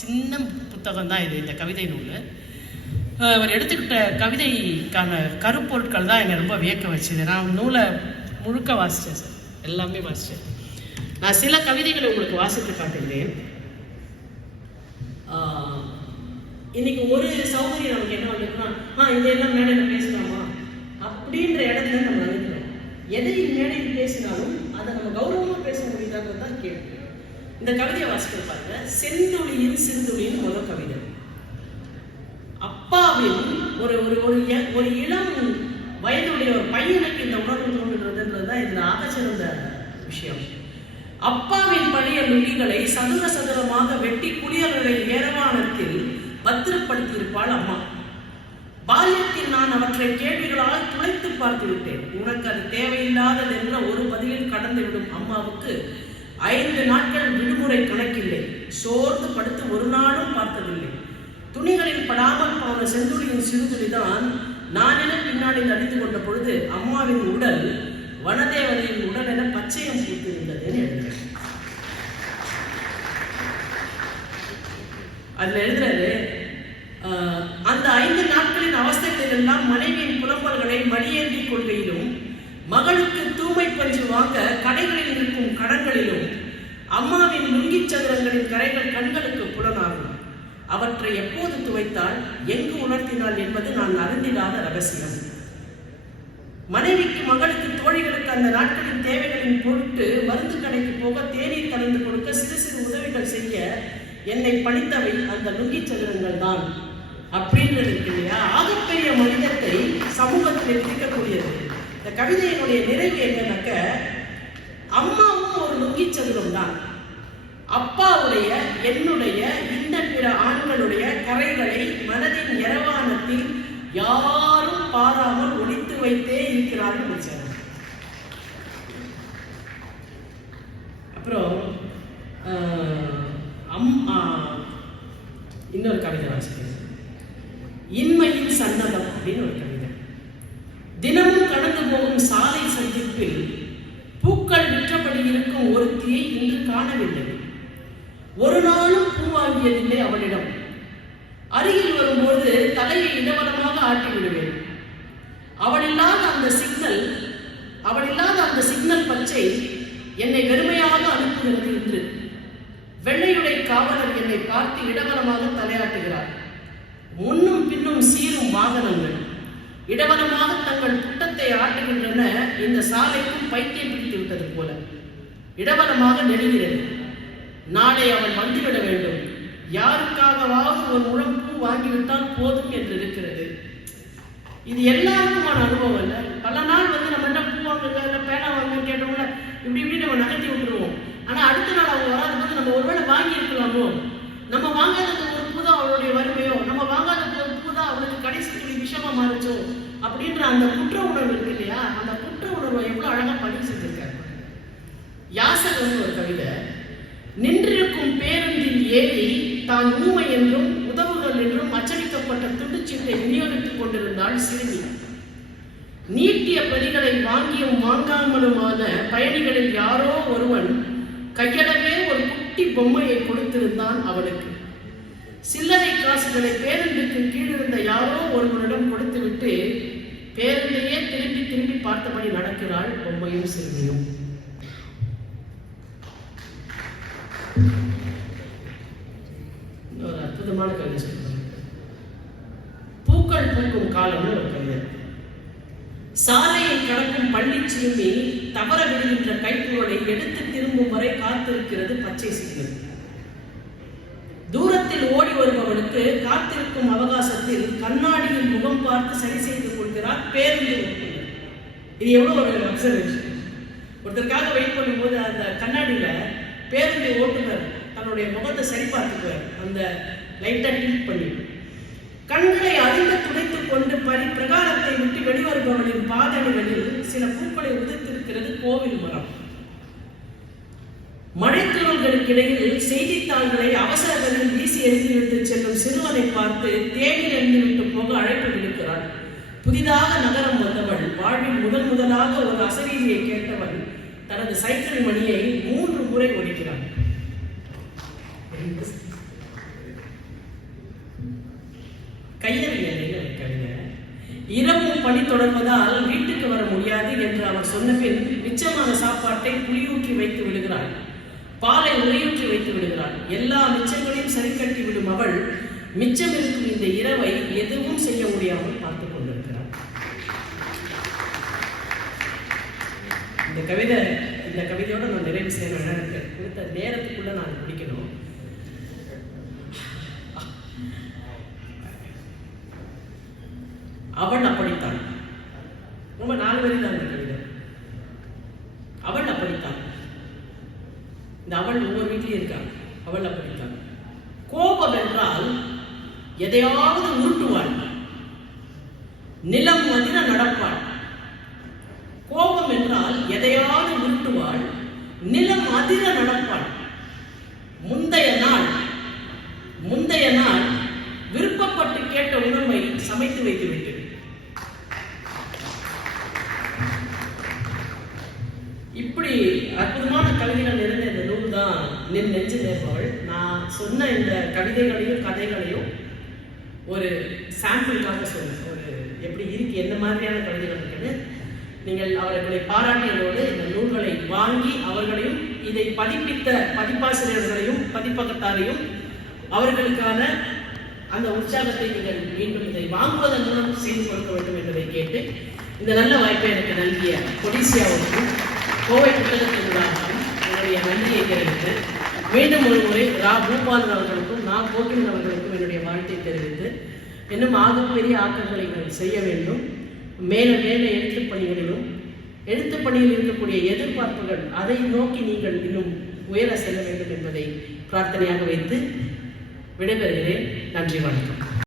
சின்ன புத்தகம் தான் இது இந்த கவிதை நூல். அவர் எடுத்துக்கிட்ட கவிதைக்கான கருப்பொருட்கள் தான் என்னை ரொம்ப வியக்க வச்சுது. நான் நூலை முழுக்க வாசித்தேன் சார். எல்லாமே வாசித்தேன் நான் சில கவிதைகளை உங்களுக்கு வாசித்து காட்டுகிறேன். இன்னைக்கு ஒரு சௌகரியம் நமக்கு என்ன வந்துருக்குன்னா ஆ இதெல்லாம் மேடையில் பேசலாமா? அப்படின்ற இடத்துல நம்ம நினைக்கிறோம் எதை மேடையில் பேசினாலும் அதை நம்ம இந்த கவிதையை வாசிக்க பாருங்க. செந்தொழியின் சிந்துளியின் முதல் கவிதை. அப்பாவின் ஒரு ஒரு ஒரு ஒரு இளம் வயதுடைய ஒரு பையனுக்கு இந்த உணர்வு தோன்றுகிறதுன்றது தான் இதில் ஆகச்சிறந்த விஷயம். அப்பாவின் பழைய நுனிகளை சதுர சதுரமாக வெட்டி குளியல்களை ஏரவானத்தில் பத்திரப்படுத்தியிருப்பாள் அம்மா. பால்யத்தில் நான் அவற்றை கேள்விகளால் துளைத்து பார்த்து விட்டேன் உனக்கு அது தேவையில்லாதது என்ற ஒரு பதிலில் கடந்து விடும் அம்மாவுக்கு ஐந்து நாட்கள் விடுமுறை கணக்கில்லை. சோர்ந்து படுத்து ஒரு நாளும் பார்த்ததில்லை. துணிகளில் படாமல் போன செந்துளியின் சிறுதுளிதான் நான் என பின்னாடி அறிந்து கொண்ட பொழுது அம்மாவின் உடல் வனதேவதையின் உடல் என பச்சையம் பூத்திருந்ததுன்னு எழுதுறேன் அதுல எழுதுறாரு அந்த ஐந்து நாட்களின் அவஸ்தைகளில் எல்லாம் மனைவியின் புலம்பல்களை மடியேந்தி கொள்கையிலும் மகளுக்கு தூமை பஞ்சு வாங்க கடைகளில் இருக்கும் கடன்களிலும் அம்மாவின் லுங்கிச் சதுரங்களின் கரைகள் கண்களுக்கு புலனாகும். அவற்றை எப்போது துவைத்தால் எங்கு உணர்த்தினாள் என்பது நான் அறிந்திடாத ரகசியம். மனைவிக்கு மகளுக்கு தோழிகளுக்கு அந்த நாட்களின் தேவைகளின் பொருட்டு மருந்து கடைக்கு போக தேநீர் கலந்து கொடுக்க சிறு சிறு உதவிகள் செய்ய என்னை பணித்தவை அந்த லுங்கி சதுரங்கள் தான். அப்படின்றது இல்லையா? ஆகப்பெரிய மனிதத்தை சமூகத்தில் இருக்கக்கூடியது இந்த கவிதையினுடைய நிறைவு என்னன்னாக்க அம்மாவும் ஒரு லுங்கி சதுரம் தான். அப்பாவுடைய என்னுடைய இந்த பிற ஆண்களுடைய கரைகளை மனதின் இரவானத்தில் யாரும் பாராமல் ஒழித்து வைத்தே இருக்கிறார்கள் முடிச்சார் அப்புறம் அம்மா அம் இன்னொரு கவிதை வாசிக்கிறேன். இன்மையின் சன்னதம் அப்படின்னு ஒரு இருக்கும் இன்று காணவில்லை. ஒரு நாளும் பூ வாங்கியதில்லை அவளிடம். அருகில் வரும்போது தலையை இடவலமாக ஆட்டி விடுவேன் அவனில்லாத அந்த சிக்னல் அவள் அந்த சிக்னல் பச்சை என்னை வெறுமையாக அனுப்புகிறது என்று. வெள்ளையுடை காவலர் என்னை பார்த்து இடவலமாக தலையாட்டுகிறார். முன்னும் பின்னும் சீரும் வாகனங்கள். இடவலமாக தங்கள் புட்டத்தை ஆட்டுகின்றன. இந்த சாலைக்கும் பைத்தியம் பிடித்து விட்டது போல. இடவனமாக நெருங்கிறது நாளை அவன் வந்துவிட வேண்டும். யாருக்காகவாவது ஒரு உழம்பு வாங்கிவிட்டால் போதும் என்று இருக்கிறது இது எல்லாருக்குமான அனுபவம் இல்லை பல நாள் வந்து நம்ம என்ன பூ வாங்குங்க இல்லை பேனா வாங்குன்னு கேட்டவங்கள இப்படி இப்படி நம்ம நகர்த்தி விட்டுருவோம். ஆனால் அடுத்த நாள் அவங்க வராத போது நம்ம ஒருவேளை வாங்கி இருக்கலாமோ நம்ம வாங்காதது ஒரு பூ தான் அவளுடைய வறுமையோ? நம்ம வாங்காத ஒரு பூ தான் அவளுக்கு கடைசி துளி விஷமா மாறிச்சோ? அப்படின்ற அந்த குற்ற உணர்வு இருக்கு இல்லையா? அந்த குற்ற உணர்வை எவ்வளோ அழகாக பதிவு செஞ்சிருக்காரு. யாசகம்னு ஒரு கவிதை. நின்றிருக்கும் பேருந்தில் ஏறி தான் ஊமை என்றும் உதவுகள் என்றும் அச்சடிக்கப்பட்ட துண்டுச்சீட்டை விநியோகித்துக் கொண்டிருந்தாள் சிறுமி. நீட்டிய பதிகளை வாங்கியும் வாங்காமலுமான பயணிகளில் யாரோ ஒருவன் கையளவே ஒரு குட்டி பொம்மையை கொடுத்திருந்தான் அவளுக்கு சில்லறை காசுகளை பேருந்துக்கு கீழிருந்த யாரோ ஒருவனிடம் கொடுத்துவிட்டு பேருந்தையே திரும்பி திரும்பி பார்த்தபடி நடக்கிறாள் பொம்மையும் சிறுமியும். ஒரு அற்புதமான கவிதை சொல்லுவாங்க பூக்கள் பூக்கும் காலம்னு ஒரு கவிதை. சாலையை கடக்கும் பள்ளி சிறுமி தவற விடுகின்ற கைக்குழலை எடுத்து திரும்பும் வரை காத்திருக்கிறது பச்சை சிக்னல் தூரத்தில் ஓடி வருபவனுக்கு காத்திருக்கும் அவகாசத்தில் கண்ணாடியில் முகம் பார்த்து சரி செய்து கொள்கிறார் பேருந்து இது எவ்வளவு ஒரு அப்சர்வேஷன் ஒருத்தருக்காக வெயிட் பண்ணும்போது அந்த கண்ணாடியில பேருந்து ஓட்டுநர் தன்னுடைய முகத்தை சரி பார்த்துக்குவார் அந்த லைட்டை டில்ட் பண்ணி. கண்களை அறிந்து துடைத்துக் கொண்டு பரி பிரகாரத்தை விட்டு வெளிவருபவனின் பாதணிகளில் சில பூக்களை உதிர்த்திருக்கிறது கோவில் மரம். மழைத்துறல்களுக்கு இடையில் செய்தித்தாள்களை அவசரங்களில் வீசி எறிந்துவிட்டு செல்லும் சிறுவனை பார்த்து தேனில் எறிந்துவிட்டு போக அழைப்பு விடுக்கிறாள். புதிதாக நகரம் வந்தவள் வாழ்வில் முதல் முதலாக ஒரு அசரீதியை கேட்டவள் தனது சைக்கிள் மணியை மூன்று முறை ஒழிக்கிறார் கையறிஞர் இரவும் பணி தொடர்வதால் வீட்டுக்கு வர முடியாது என்று அவர் சொன்ன பின் மிச்சமான சாப்பாட்டை புளியூற்றி வைத்து விடுகிறாள். பாலை உரையூற்றி வைத்து விடுகிறாள். எல்லா மிச்சங்களையும் சரி கட்டி விடும் அவள் மிச்சம் இருக்கும் இந்த இரவை எதுவும் செய்ய முடியாமல் பார்த்து கவிதை இந்த கவிதையோட நான் நிறைவு செய்யணும் எனக்கு கொடுத்த நேரத்துக்குள்ள நான் முடிக்கணும். அவன் அப்படித்தான். ரொம்ப நாலு வரி தான் இந்த கவிதை. அவள் அப்படித்தான். இந்த அவள் ஒவ்வொரு வீட்லயும் இருக்காங்க அவள் அப்படித்தான். கோபம் என்றால் எதையாவது உருட்டுவாள். நிலம் மதிர நடப்பாள். என்றால் எதையாவது உருட்டுவாள் நிலம் அதிர நடப்பாள். முந்தைய நாள் முந்தைய நாள் விருப்பப்பட்டு கேட்ட உணவை சமைத்து வைத்து விட்டது இப்படி அற்புதமான கவிதைகள் நிறைந்த இந்த நூல் தான் நின் நெஞ்சு நேர்பவள். நான் சொன்ன இந்த கவிதைகளையும் கதைகளையும் ஒரு சாம்பிளுக்காக சொன்னேன். ஒரு எப்படி இருக்கு எந்த மாதிரியான கவிதைகள் இருக்குன்னு. நீங்கள் அவர்களை பாராட்டியதோடு இந்த நூல்களை வாங்கி அவர்களையும் இதை பதிப்பித்த பதிப்பாசிரியர்களையும் பதிப்பகத்தாரையும் அவர்களுக்கான அந்த உற்சாகத்தை நீங்கள் மீண்டும் இதை வாங்குவதன் மூலம் செய்து கொடுக்க வேண்டும் என்பதை கேட்டு இந்த நல்ல வாய்ப்பை எனக்கு நல்கிய கொடிசியாவுக்கும் கோவை புத்தகத்தின் என்னுடைய நன்றியை தெரிவித்து மீண்டும் ஒரு முறை ரா. பூபாலன் அவர்களுக்கும் நான் கோகிலன் அவர்களுக்கும் என்னுடைய வாழ்த்தை தெரிவித்து இன்னும் ஆகப்பெரிய ஆக்கங்களை நீங்கள் செய்ய வேண்டும். மேல மேலே எழுத்து பணிகளிலும் எழுத்துப் பணியில் இருக்கக்கூடிய எதிர்பார்ப்புகள் அதை நோக்கி நீங்கள் இன்னும் உயர செல்ல வேண்டும் என்பதை பிரார்த்தனையாக வைத்து விடைபெறுகிறேன். நன்றி வணக்கம்.